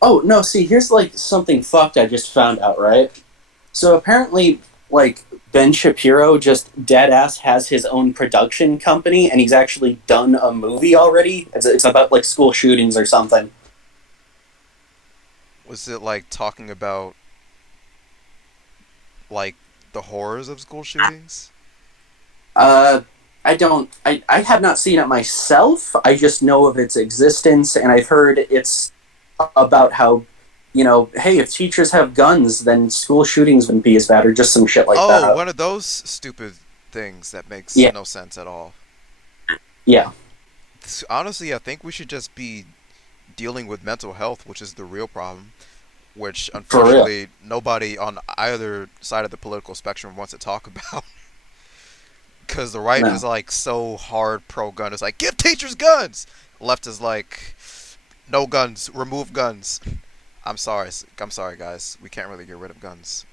Oh no, see, here's like something fucked I just found out, right? So apparently, like Ben Shapiro just dead ass has his own production company, and he's actually done a movie already. It's about like school shootings or something. Was it like talking about like the horrors of school shootings? Uh, I don't. I have not seen it myself. I just know of its existence, and I've heard it's about how, hey, if teachers have guns, then school shootings wouldn't be as bad, or just some shit like Oh, that. one of those stupid things that makes Yeah, no sense at all. yeah, Honestly, I think we should just be dealing with mental health, which is the real problem, which for real. unfortunately nobody on either side of the political spectrum wants to talk about. Because the right is No, like so hard pro gun. It's like, give teachers guns! Left is like, no guns, remove guns. I'm sorry, guys. We can't really get rid of guns.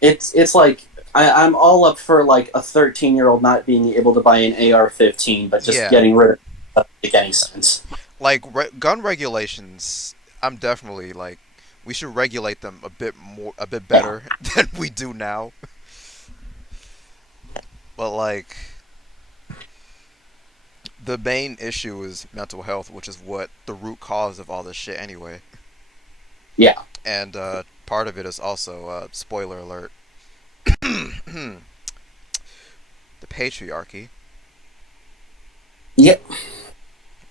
it's like I'm all up for like a 13-year-old not being able to buy an AR-15, but just Yeah, getting rid of it doesn't make any sense. like gun regulations. I'm definitely like, we should regulate them a bit more, a bit Yeah, better than we do now. But like, the main issue is mental health, which is what the root cause of all this shit anyway. yeah, And part of it is also, spoiler alert, the patriarchy, yeah,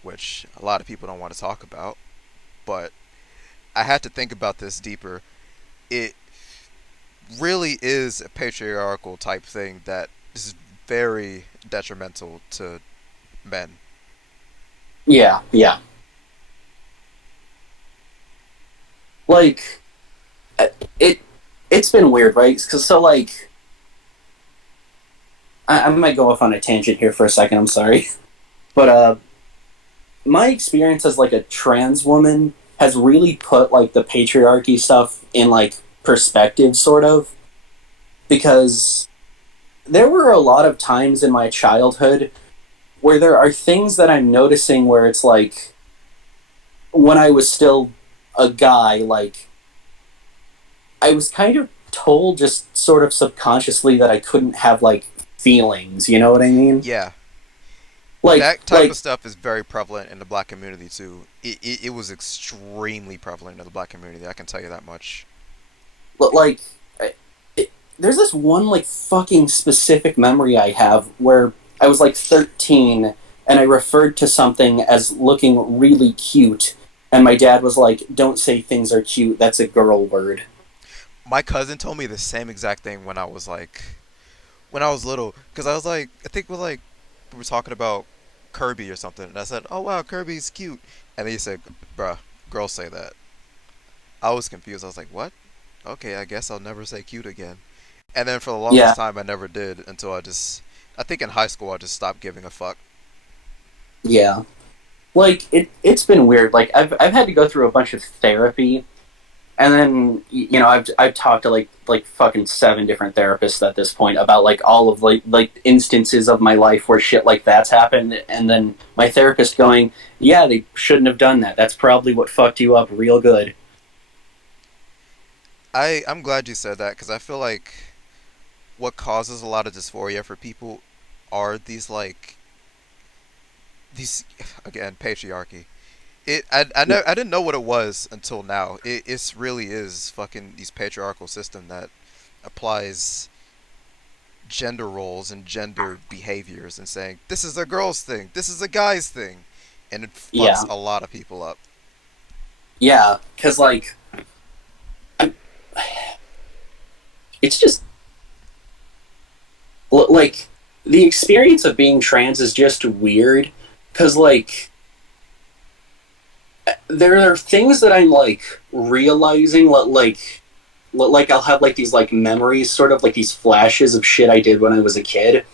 which a lot of people don't want to talk about. But I had to think about this deeper. It really is a patriarchal type thing that is very detrimental to men. yeah, yeah. Like it, it's been weird, right? Because so like I might go off on a tangent here for a second. I'm sorry, but my experience as like a trans woman has really put like the patriarchy stuff in like perspective, sort of, because there were a lot of times in my childhood where there are things that I'm noticing where it's like when I was still a guy, like I was kind of told just sort of subconsciously that I couldn't have like feelings, you know what I mean? Yeah, Like that type of like stuff is very prevalent in the black community too. It was extremely prevalent in the black community. I can tell you that much. like there's this one like fucking specific memory I have where I was like 13 and I referred to something as looking really cute, and my dad was like, "Don't say things are cute. That's a girl word." My cousin told me the same exact thing when I was little, because I was like, I think we were talking about Kirby or something, and I said, "Oh wow, Kirby's cute," and then he said, "Bruh, girls say that." I was confused. I was like, "What? Okay, I guess I'll never say cute again." And then for the longest Yeah, time, I never did until I think in high school, I just stopped giving a fuck. yeah. Like it's been weird. Like I've had to go through a bunch of therapy, and then I've talked to like fucking seven different therapists at this point about like all of like instances of my life where shit like that's happened, and then my therapist going, "Yeah, they shouldn't have done that. That's probably what fucked you up real good." I'm glad you said that because I feel like what causes a lot of dysphoria for people are these again patriarchy. I didn't know what it was until now. It's really is fucking these patriarchal system that applies gender roles and gender behaviors and saying this is a girl's thing, this is a guy's thing, and it fucks Yeah, a lot of people up. yeah, because like it's just like the experience of being trans is just weird because like there are things that I'm like realizing like I'll have like these like memories, sort of like these flashes of shit I did when I was a kid,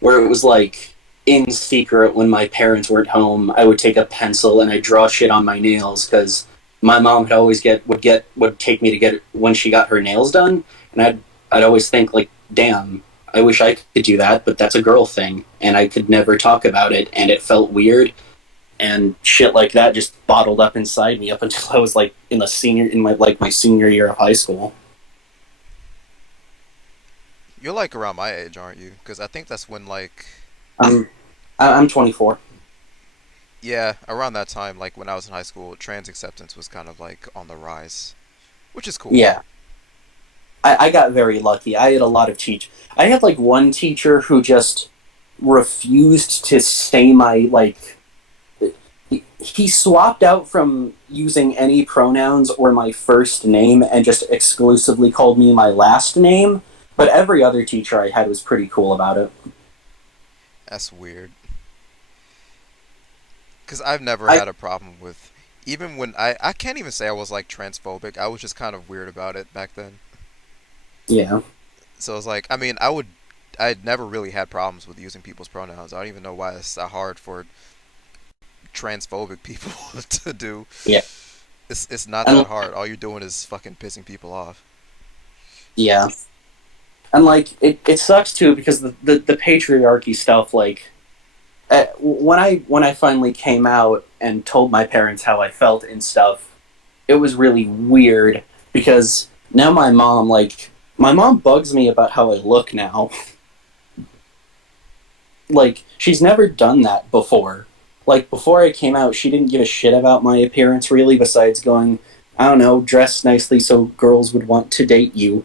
where it was like in secret when my parents weren't home, I would take a pencil and I'd draw shit on my nails because my mom had always would take me to get it when she got her nails done, and I'd always think like, damn, I wish I could do that, but that's a girl thing, and I could never talk about it, and it felt weird. and shit like that just bottled up inside me up until I was like in my senior year of high school. You're like around my age, aren't you? Because I think that's when like I'm I'm 24. yeah, around that time, like when I was in high school, trans acceptance was kind of like on the rise, which is cool. Yeah, I got very lucky. I had a lot of teach. I had like one teacher who just refused to say my like. He swapped out from using any pronouns or my first name and just exclusively called me my last name. But every other teacher I had was pretty cool about it. That's weird. Because I've never I had a problem with, even when I can't even say I was like transphobic. I was just kind of weird about it back then. yeah. So it's like, I mean, I'd never really had problems with using people's pronouns. I don't even know why it's that hard for transphobic people to do. Yeah. It's not that And hard. All you're doing is fucking pissing people off. yeah. And like it sucks too because the patriarchy stuff like when I finally came out and told my parents how I felt and stuff, it was really weird because now my mom bugs me about how I look now. Like she's never done that before. Like before I came out, she didn't give a shit about my appearance really besides going, I don't know, dress nicely so girls would want to date you.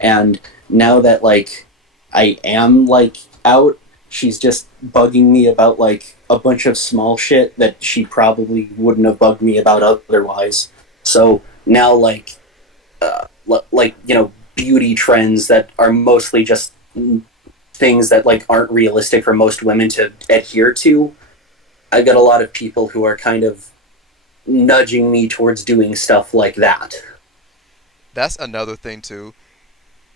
And now that like I am like out, she's just bugging me about like a bunch of small shit that she probably wouldn't have bugged me about otherwise. So now like beauty trends that are mostly just things that like aren't realistic for most women to adhere to. I got a lot of people who are kind of nudging me towards doing stuff like that. That's another thing too,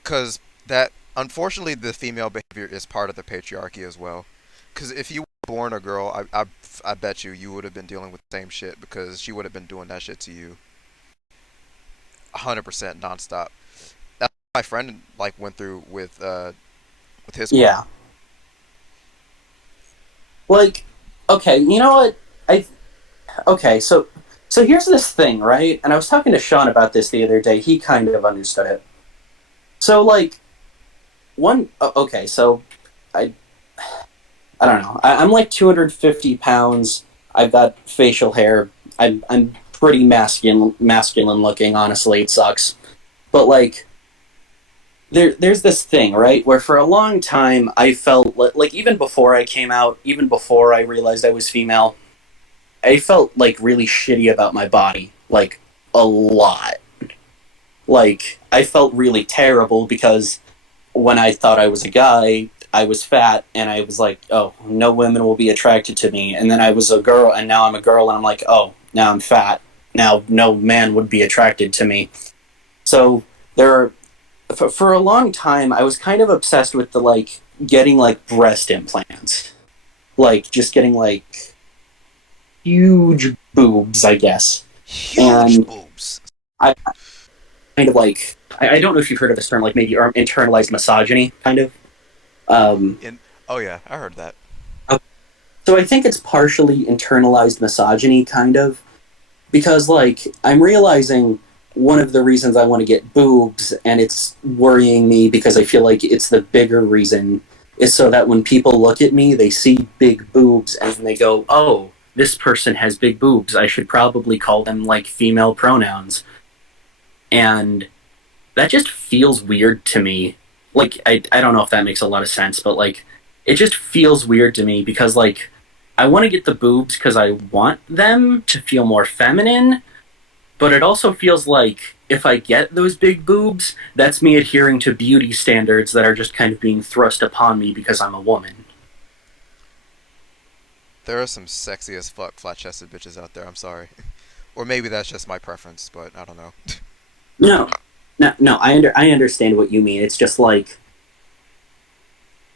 because that unfortunately the female behavior is part of the patriarchy as well. Because if you were born a girl, I bet you would have been dealing with the same shit because she would have been doing that shit to you 100% nonstop. That's what my friend like went through with his mom. Yeah. Like, okay, you know what? I okay, so here's this thing, right? And I was talking to Sean about this the other day. He kind of understood it. So like okay, so I I don't know. I'm like 250 pounds. I've got facial hair. I'm pretty masculine looking. Honestly, it sucks. But like there's this thing, right, where for a long time I felt like even before I came out, even before I realized I was female, I felt like really shitty about my body, like a lot. Like I felt really terrible because when I thought I was a guy, I was fat and I was like, oh, no women will be attracted to me. And then I was a girl and now I'm a girl and I'm like, oh, now I'm fat. Now no man would be attracted to me. So there are for a long time I was kind of obsessed with the like getting like breast implants. Like just getting like huge boobs, I guess. Huge And boobs. I kind of like I don't know if you've heard of this term, like maybe internalized misogyny, kind of. Um, In Oh yeah, I heard that. so I think it's partially internalized misogyny, kind of, because like I'm realizing one of the reasons I want to get boobs, and it's worrying me because I feel like it's the bigger reason, is so that when people look at me, they see big boobs and they go, "Oh, this person has big boobs. I should probably call them like female pronouns." And that just feels weird to me. Like I don't know if that makes a lot of sense, but like it just feels weird to me because like I want to get the boobs because I want them to feel more feminine, but it also feels like if I get those big boobs, that's me adhering to beauty standards that are just kind of being thrust upon me because I'm a woman. There are some sexy as fuck flat chested bitches out there. I'm sorry, or maybe that's just my preference, but I don't know. No, no. I understand what you mean. It's just like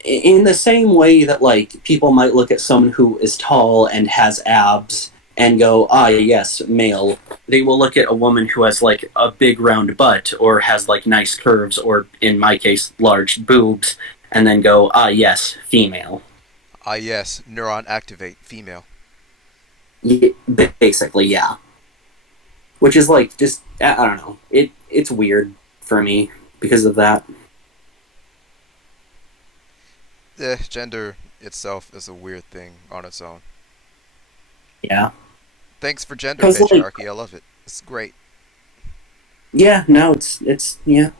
in the same way that like people might look at someone who is tall and has abs and go, ah, yes, male. They will look at a woman who has like a big round butt or has like nice curves or in my case large boobs and then go, ah, yes, female. Ah yes, neuron activate female. Yeah, basically, yeah. Which is like just I don't know. It's weird for me because of that. Yeah, gender itself is a weird thing on its own. Yeah, Thanks for gender because like patriarchy. I love it. It's great. yeah, no, it's yeah.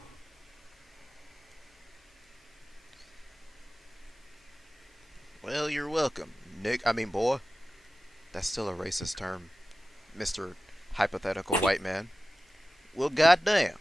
Well, you're welcome, Nick. I mean, boy. That's still a racist term, Mister Hypothetical White Man. Well, goddamn.